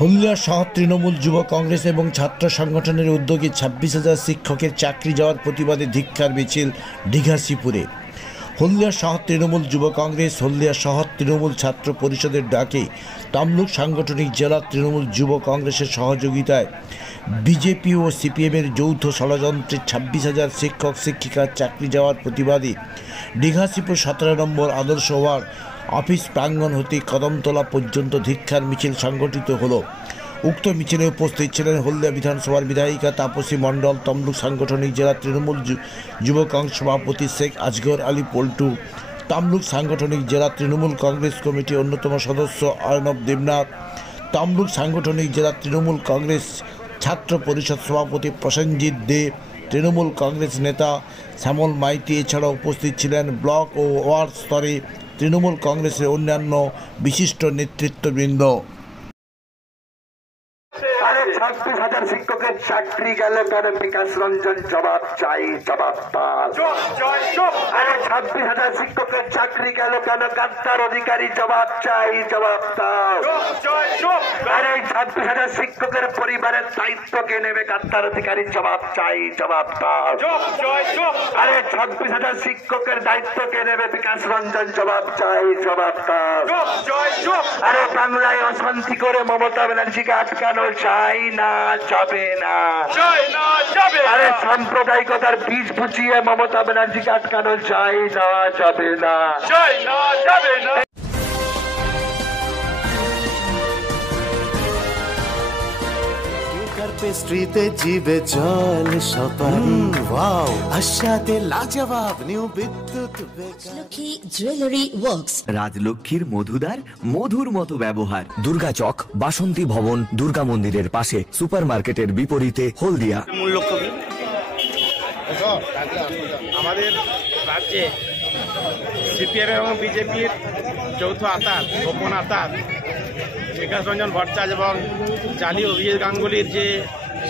হলদিয়া শহর তৃণমূল যুব কংগ্রেস এবং ছাত্র সংগঠনের উদ্যোগে 26,000 শিক্ষকের চাকরি যাওয়ার প্রতিবাদে ধিক্কার মিছিল দীঘাশিপুরে। হলদিয়া শহর তৃণমূল যুব কংগ্রেস, হলদিয়া শহর তৃণমূল ছাত্র পরিষদের ডাকে তমলুক সাংগঠনিক জেলা তৃণমূল যুব কংগ্রেসের সহযোগিতায় বিজেপি ও সিপিএমের যৌথ ষড়যন্ত্রে 26,000 শিক্ষক শিক্ষিকার চাকরি যাওয়ার প্রতিবাদে দীঘাশিপুর 17 নম্বর আদর্শ ওয়ার্ড অফিস প্রাঙ্গণ হতে কদমতলা পর্যন্ত ধিক্কার মিছিল সংগঠিত হলো। উক্ত মিছিলে উপস্থিত ছিলেন হলদিয়া বিধানসভার বিধায়িকা তাপসী মণ্ডল, তমলুক সাংগঠনিক জেলা তৃণমূল যুব কংগ্রেস সভাপতি শেখ আজগর আলী পল্টু, তমলুক সাংগঠনিক জেলা তৃণমূল কংগ্রেস কমিটির অন্যতম সদস্য অর্ণব দেবনাথ, তমলুক সাংগঠনিক জেলা তৃণমূল কংগ্রেস ছাত্র পরিষদ সভাপতি প্রসেনজিৎ দে, তৃণমূল কংগ্রেস নেতা শ্যামল মাইতি। এছাড়াও উপস্থিত ছিলেন ব্লক ও ওয়ার্ড স্তরে তৃণমূল কংগ্রেসের অন্যান্য বিশিষ্ট নেতৃত্ববৃন্দ। 26,000 শিক্ষকের চাকরি গেল কেন? বিকাশ রঞ্জন জবাব চাই, জবাব পাল। 26,000 শিক্ষকের চাকরি গেল কেন? গাদ্দার অধিকারী জবাব চাই, জবাব দাও। আরে 26,000 শিক্ষকের পরিবারের দায়িত্ব কে নেবে? গাদ্দার অধিকারী জবাব চাই, জবাব দাও। আরে 26,000 শিক্ষকের দায়িত্ব কে নেবে? বিকাশ রঞ্জন জবাব চাই, জবাব দাও। আরে বাংলায় অশান্তি করে মমতা ব্যানার্জিকে আটকানো চাই না, যাবে না। আরে সাম্প্রদায়িকতার বীজ বুঝিয়ে মমতা ব্যানার্জিকে আটকানো চাই না, যাবে না। পেস্ট্রিতে জিবে জল সপারি ওয়াও, আশাতে লাজবাব নিউ বিদ্যুৎ রাজলক্ষ্মী জুয়েলারি ওয়ার্কস। রাজলক্ষ্মীর মধুদার মধুর মতো ব্যবহার। দুর্গা চক, বাসন্তী ভবন, দুর্গা মন্দিরের পাশে, সুপার মার্কেটের বিপরীতে, হলদিয়া। মূল লক্ষ্য আমাদের রাজ্যে সিপিএম এবং বিজেপির যৌথ আতাত, গোপন আতাত, বিকাশ রঞ্জন ভট্টাচার্য এবং জালি অভিজিৎ গাঙ্গুলির যে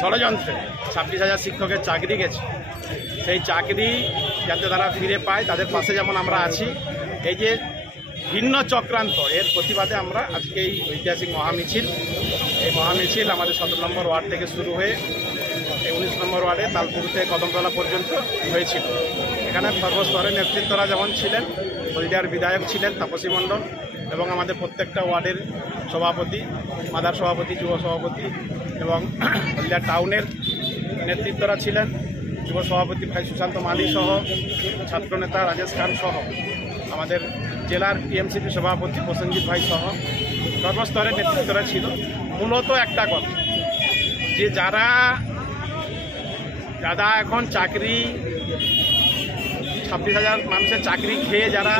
ষড়যন্ত্রে 26,000 শিক্ষকের চাকরি গেছে, সেই চাকরি যাতে তারা ফিরে পায় তাদের পাশে যেমন আমরা আছি, এই যে ভিন্ন চক্রান্ত এর প্রতিবাদে আমরা আজকে এই ঐতিহাসিক মহামিছিল, এই মহামিছিল আমাদের 17 নম্বর ওয়ার্ড থেকে শুরু হয়ে 19 নম্বর ওয়ার্ডে তালপুর থেকে কদমতলা পর্যন্ত হয়েছিল। এখানে সর্বস্তরের নেতৃত্বরা যেমন ছিলেন, হলদিয়ার বিধায়ক ছিলেন তাপসী মণ্ডল এবং আমাদের প্রত্যেকটা ওয়ার্ডের সভাপতি, মাদার সভাপতি, যুব সভাপতি এবং হলদিয়া টাউনের নেতৃত্বরা ছিলেন, যুব সভাপতি ভাই সুশান্ত মালি সহ, ছাত্রনেতা রাজেশ খান সহ, আমাদের জেলার টিএমসিপি সভাপতি প্রসেনজিৎ ভাই সহ সর্বস্তরের নেতৃত্বরা ছিল। মূলত একটা কথা, যে যারা এখন চাকরি 26,000 মানুষের চাকরি খেয়ে যারা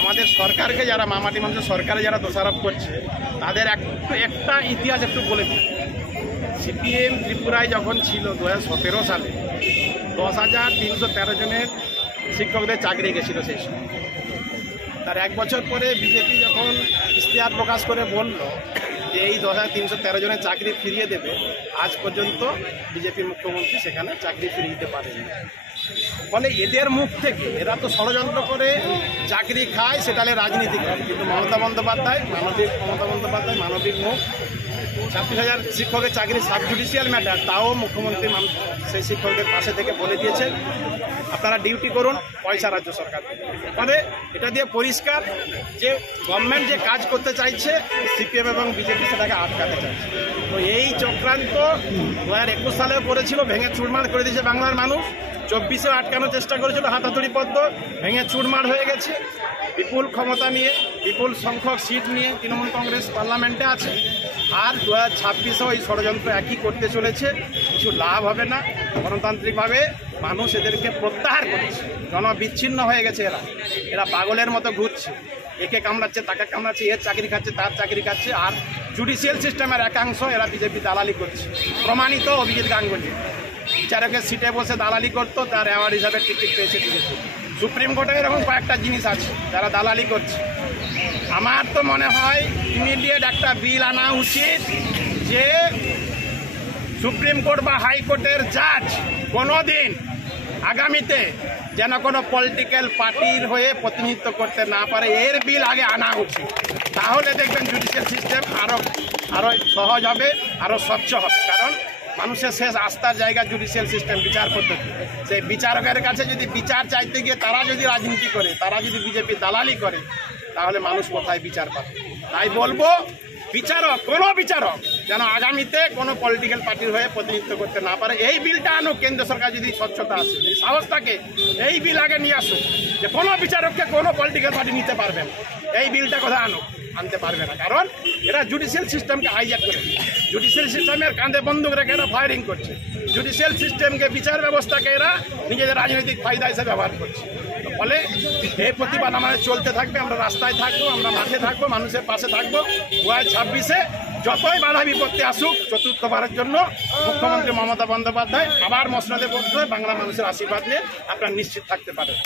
আমাদের সরকারকে, যারা মামাটি মানুষের সরকারে যারা দোষারোপ করছে, তাদের একটা ইতিহাস একটু বলে দিই। সিপিএম ত্রিপুরায় যখন ছিল 2017 সালে 10,313 জনের শিক্ষকদের চাকরি গেছিল সেই সময়। তার 1 বছর পরে বিজেপি যখন ইশতেহার প্রকাশ করে বলল যে এই 10,313 জনের চাকরি ফিরিয়ে দেবে, আজ পর্যন্ত বিজেপির মুখ্যমন্ত্রী সেখানে চাকরি ফিরিয়ে দিতে পারেনি। ফলে এদের মুখ থেকে, এরা তো ষড়যন্ত্র করে চাকরি খায়, সেটা রাজনীতি করে, কিন্তু মমতা বন্দ্যোপাধ্যায় মানবিক মুখ, 26,000 শিক্ষকের চাকরি সাব জুডিশিয়াল ম্যাটার, তাও মুখ্যমন্ত্রী সেই শিক্ষকদের পাশে থেকে বলে দিয়েছেন আপনারা ডিউটি করুন, পয়সা রাজ্য সরকার। ফলে এটা দিয়ে পরিষ্কার যে গভর্নমেন্ট যে কাজ করতে চাইছে, সিপিএম এবং বিজেপি সেটাকে আটকাতে চাইছে। তো এই চক্রান্ত 2021 সালেও করেছিল, ভেঙে চুরমার করে দিয়েছে বাংলার মানুষ। 24-এ আটকানোর চেষ্টা করেছিল, হাতাহাতি পদ্ম ভেঙে চুরমার হয়ে গেছে। বিপুল ক্ষমতা নিয়ে, বিপুল সংখ্যক সিট নিয়ে তৃণমূল কংগ্রেস পার্লামেন্টে আছে। আর 2026-এও এই ষড়যন্ত্র একই করতে চলেছে, কিছু লাভ হবে না। গণতান্ত্রিকভাবে মানুষ এদেরকে প্রত্যাহার করেছে, জনবিচ্ছিন্ন হয়ে গেছে। এরা পাগলের মতো ঘুরছে, একে কামড়াচ্ছে, তাকে কামড়াচ্ছে, এর চাকরি খাচ্ছে, তার চাকরি খাচ্ছে। আর জুডিশিয়াল সিস্টেমের একাংশ এরা বিজেপি দালালি করছে। প্রমাণিত অভিজিৎ গাঙ্গুলি বিচারকের সিটে বসে দালালি করতো, তার অ্যাওয়ার্ড হিসাবে টিকিট পেয়েছে বিজেপি। সুপ্রিম কোর্টে এরকম কয়েকটা জিনিস আছে যারা দালালি করছে। আমার তো মনে হয় ইমিডিয়েট একটা বিল আনা উচিত যে সুপ্রিম কোর্ট বা হাইকোর্টের জাজ কোনোদিন আগামীতে যেন কোনো পলিটিক্যাল পার্টির হয়ে প্রতিনিধিত্ব করতে না পারে, এর বিল আগে আনা উচিত। তাহলে দেখবেন জুডিশিয়াল সিস্টেম আরো সহজ হবে, আরো স্বচ্ছ হবে। কারণ মানুষের শেষ আস্থার জায়গা জুডিশিয়াল সিস্টেম, বিচার পদ্ধতি। সেই বিচারকের কাছে যদি বিচার চাইতে গিয়ে তারা যদি রাজনীতি করে, তারা যদি বিজেপি দালালি করে, তাহলে মানুষ কোথায় বিচার পাবে? তাই বলবো, বিচারক, কোনো বিচারক যেন আগামীতে কোনো পলিটিক্যাল পার্টির হয়ে প্রতিনিধিত্ব করতে না পারে। এই বিলটা আনুক, কেন্দ্র সরকার যদি স্বচ্ছতা আসে, যদি সাহস থাকে, এই বিল আগে নিয়ে আসুক যে কোনো বিচারককে কোনো পলিটিক্যাল পার্টি নিতে পারবে না। এই বিলটা কোথায় আনতে পারবে না, কারণ এরা জুডিশিয়াল সিস্টেমকে হাইজ্যাক করে, জুডিশিয়াল সিস্টেমের কাঁধে বন্দুক রেখে এরা ফায়ারিং করছে, জুডিশিয়াল সিস্টেমকে, বিচার ব্যবস্থাকে এরা নিজেদের রাজনৈতিক ফায়দা হিসেবে ব্যবহার করছে। ফলে এই প্রতিবাদ আমাদের চলতে থাকবে, আমরা রাস্তায় থাকবো, আমরা মাঠে থাকবো, মানুষের পাশে থাকবো। 2026-এ যতই বাধা বিপত্তি আসুক, চতুর্থবারের জন্য মুখ্যমন্ত্রী মমতা বন্দ্যোপাধ্যায় আবার মসনদে বসবে, বাংলা মানুষের আশীর্বাদ নিয়ে আপনারা নিশ্চিত থাকতে পারেন।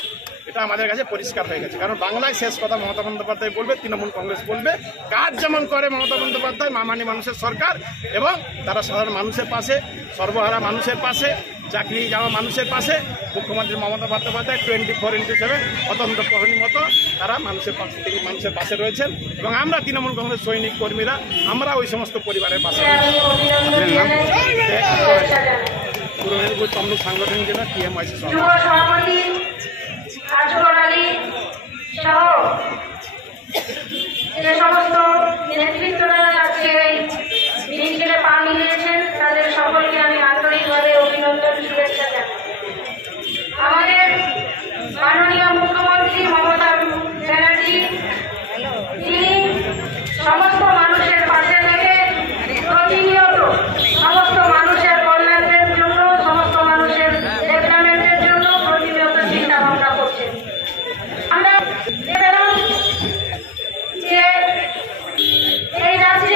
এটা আমাদের কাছে পরিষ্কার হয়ে গেছে, কারণ বাংলায় শেষ কথা মমতা বন্দ্যোপাধ্যায় বলবে, তৃণমূল কংগ্রেস বলবে। কাজ যেমন করে মমতা বন্দ্যোপাধ্যায়, মামানি মানুষের সরকার, এবং তারা সাধারণ মানুষের পাশে, সর্বহারা মানুষের পাশে, চাকরি যাওয়া মানুষের পাশে। মুখ্যমন্ত্রী মমতা বন্দ্যোপাধ্যায় 24/7 অতন্ত্র প্রহরীর মতো তারা মানুষের পাশে, তিনি মানুষের পাশে রয়েছেন, এবং আমরা তৃণমূল কংগ্রেস সৈনিক কর্মীরা আমরা ওই সমস্ত পরিবারের পাশে। পূর্ব মেদিনীপুর তমলুক সাংগঠনিক জেলা TMYC সভাপতি আজগর আলী সহ যে সমস্ত নেতৃত্বরা আজকে মিছিলে পা মিলিয়েছেন, তাদের সকলকে আমি আন্তরিকভাবে অভিনন্দন, শুভেচ্ছা জানাই। আমাদের মাননীয় মুখ্যমন্ত্রী মমতা ব্যানার্জি, তিনি সমস্ত মানুষের পাশে থেকে প্রতিনিয়ত সমস্ত মানুষের কল্যাণের জন্য, সমস্ত মানুষের ডেভেলপমেন্টের জন্য প্রতিনিয়ত চিন্তা ভাবনা করছেন। আমরা দেখলাম যে এই রাজ্যে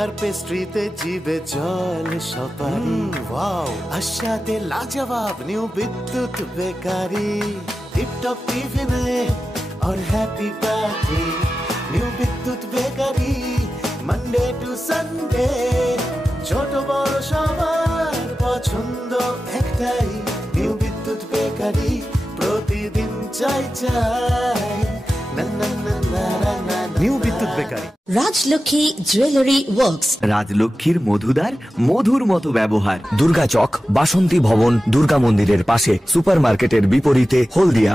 চমৎকার পেস্ট্রিতে জিবে জল সপারি ওয়াও আশাতে লাজবাব নিউ বিদ্যুৎ বেকারি টিপটপ টিফিনে और हैप्पी पार्टी নিউ বিদ্যুৎ বেকারি মানডে টু সানডে ছোট বড় সবার পছন্দ একটাই নিউ বিদ্যুৎ বেকারি প্রতিদিন চাই চাই না না না না না নিউ বিদ্যুৎ বেকারি Rajlakshmi Jewelry Works. রাজলক্ষ্মীর মধুদার মধুর মতো ব্যবহার। দুর্গা চক বাসন্তী ভবন দুর্গা মন্দিরের পাশে সুপারমার্কেটের বিপরীতে হলদিয়া।